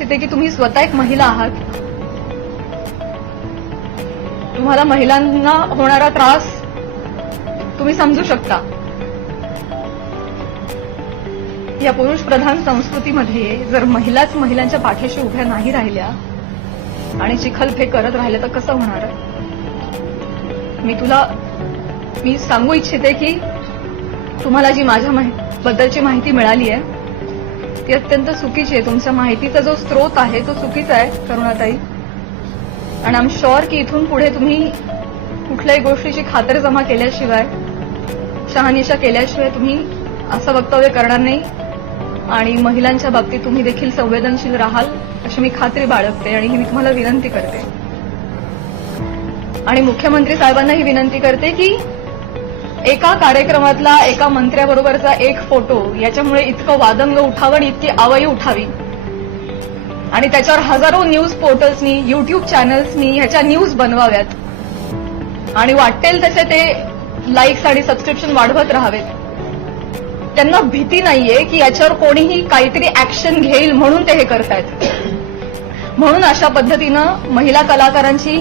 इच्छिते की तुम्ही स्वतः एक महिला आहात. तुम्हाला महिलांना होणारा त्रास तुम्ही समजू शकता. या पुरुष प्रधान संस्कृतीमध्ये जर महिलाच महिलांच्या पाठीशी उभ्या नाही राहिल्या आणि चिखलफेक करत राहिल्या तर कसं होणार? मी सांगू इच्छिते की तुम्हाला जी माझ्या बद्दलची माहिती मिळाली आहे ती अत्यंत चुकीची आहे. तुमच्या माहितीचा जो स्रोत आहे तो चुकीचा आहे करुणाताई. आणि आय एम शुअर की इथून पुढे तुम्ही कुठल्याही गोष्टीची खातरजमा केल्याशिवाय, शहानिशा केल्याशिवाय तुम्ही असं वक्तव्य करणार नाही आणि महिलांच्या बाबतीत तुम्ही देखील संवेदनशील राहाल अशी मी खात्री बाळगते आणि ही मी तुम्हाला विनंती करते. आणि मुख्यमंत्री साहेबांना ही विनंती करते की एका कार्यक्रमातला एका मंत्र्याबरोबरचा एक फोटो याच्यामुळे इतकं वादंग उठावं आणि इतकी आवई उठावी आणि त्याच्यावर हजारो न्यूज पोर्टल्सनी, युट्यूब चॅनल्सनी ह्याच्या न्यूज बनवाव्यात आणि वाटेल तसे ते लाईक्स आणि सबस्क्रिप्शन वाढवत राहावेत. त्यांना भीती नाहीये की याच्यावर कोणीही काहीतरी ऍक्शन घेईल म्हणून ते हे करतायत. म्हणून अशा पद्धतीनं महिला कलाकारांची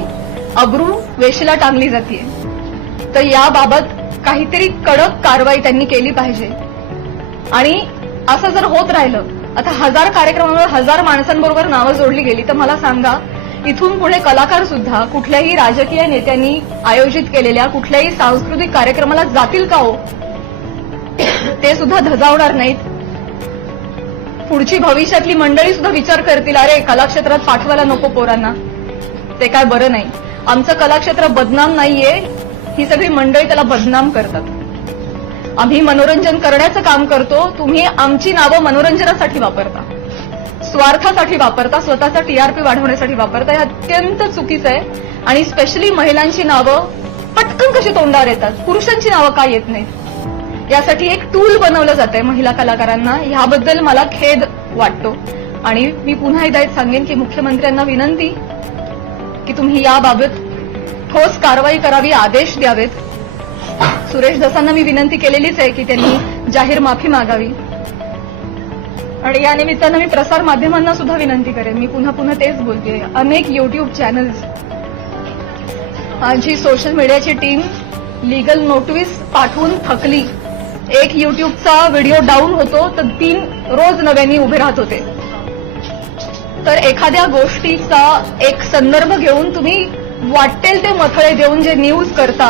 अब्रू वेशीला टांगली जाते. तर याबाबत काहीतरी कडक कारवाई त्यांनी केली पाहिजे. आणि असं जर होत राहिलं, आता 1000 कार्यक्रमांवर 1000 माणसांबरोबर नावं जोडली गेली तर मला सांगा इथून पुढे कलाकार सुद्धा कुठल्याही राजकीय नेत्यांनी आयोजित केलेल्या कुठल्याही सांस्कृतिक कार्यक्रमाला जातील का हो? ते सुद्धा धजावणार नाहीत. पुढची भविष्यातली मंडळी सुद्धा विचार करतील, अरे कलाक्षेत्रात पाठवायला नको पोरांना, ते काय बरं नाही. आमचं कलाक्षेत्र बदनाम नाहीये, ही सगळी मंडळी त्याला बदनाम करतात. आम्ही मनोरंजन करण्याचं काम करतो, तुम्ही आमची नावं मनोरंजनासाठी वापरता, स्वार्थासाठी वापरता, स्वतःचा टीआरपी वाढवण्यासाठी वापरता. हे अत्यंत चुकीचं आहे. आणि स्पेशली महिलांची नावं पटकन कशी तोंडावर येतात, पुरुषांची नावं का येत नाहीत, यासाठी एक टूल बनवलं जातंय महिला कलाकारांना. ह्याबद्दल मला खेद वाटतो. आणि मी पुन्हा एकदा सांगेन की मुख्यमंत्र्यांना विनंती की तुम्ही याबाबत ठोस कारवाई करावी, आदेश द्यावेत. सुरेश दसांना मी विनंती केलेलीच आहे की त्यांनी जाहीर माफी मागावी. आणि या निमित्तानं मी प्रसार माध्यमांना सुद्धा विनंती करेन. मी पुन्हा तेच बोलते, अनेक युट्यूब चॅनल्स, माझी सोशल मीडियाची टीम लीगल नोटीस पाठवून थकली. एक युट्यूबचा व्हिडिओ डाऊन होतो तर 3 रोज नव्याने उभे राहत होते. तर एखाद्या गोष्टीचा एक संदर्भ घेऊन तुम्ही वाटेल ते मथळे देऊन जे न्यूज करता,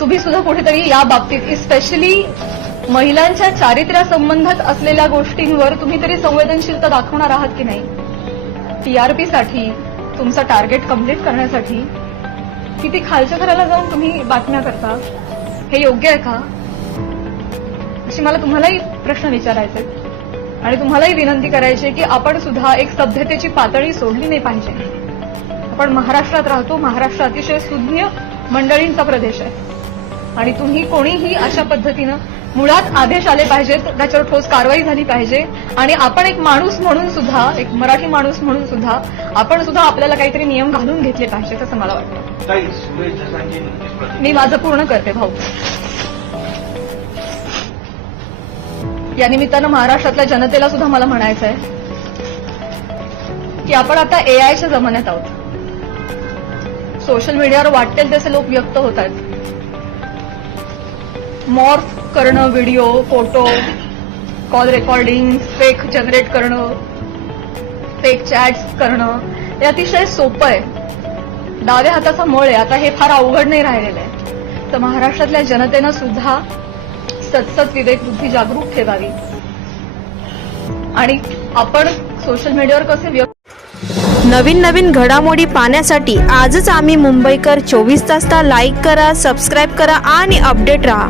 तुम्ही सुद्धा कुठेतरी या बाबतीत स्पेशली महिलांच्या चारित्र्यासंबंधात असलेल्या गोष्टींवर तुम्ही तरी संवेदनशीलता दाखवणार आहात की नाही? टीआरपीसाठी, तुमचं टार्गेट कंप्लीट करण्यासाठी किती खालच्या घराला जाऊन तुम्ही बातम्या करता, हे योग्य आहे का? अशी मला तुम्हालाही प्रश्न विचारायचे आणि तुम्हालाही विनंती करायची की आपण सुद्धा एक सभ्यतेची पातळी सोडली नाही पाहिजे. आपण महाराष्ट्रात राहतो, महाराष्ट्र अतिशय सुज्ञ मंडळींचा प्रदेश आहे आणि तुम्ही कोणीही अशा पद्धतीनं मुळात आदेश आले पाहिजेत, त्याच्यावर ठोस कारवाई झाली पाहिजे. आणि आपण एक माणूस म्हणून सुद्धा, एक मराठी माणूस म्हणून सुद्धा आपण सुद्धा आपल्याला काहीतरी नियम घालून घेतले पाहिजेत असं मला वाटतं. मी माझं पूर्ण करते भाऊ. या निमित्तानं महाराष्ट्रातल्या जनतेला सुद्धा मला म्हणायचं आहे की आपण आता एआयच्या जमान्यात आहोत. सोशल मीडियावर वाटेल तसे लोक व्यक्त होत आहेत. मॉर्फ करणं, video, photo, call recording, fake generate करणं, फेक चॅट्स करणं हे अतिशय सोपं आहे. डाव्या हाताचा मळ आहे. आता हे फार अवघड नाही राहिलेलं आहे. तर महाराष्ट्रातल्या जनतेनं सुद्धा सतसत विवेक बुद्धी जागरूक ठेवावी. आणि आपण सोशल मीडियावर कसे नवीन घडामोडी पाहण्यासाठी आजच आम्ही मुंबईकर 24 तासला लाईक करा, सबस्क्राईब करा आणि अपडेट रहा.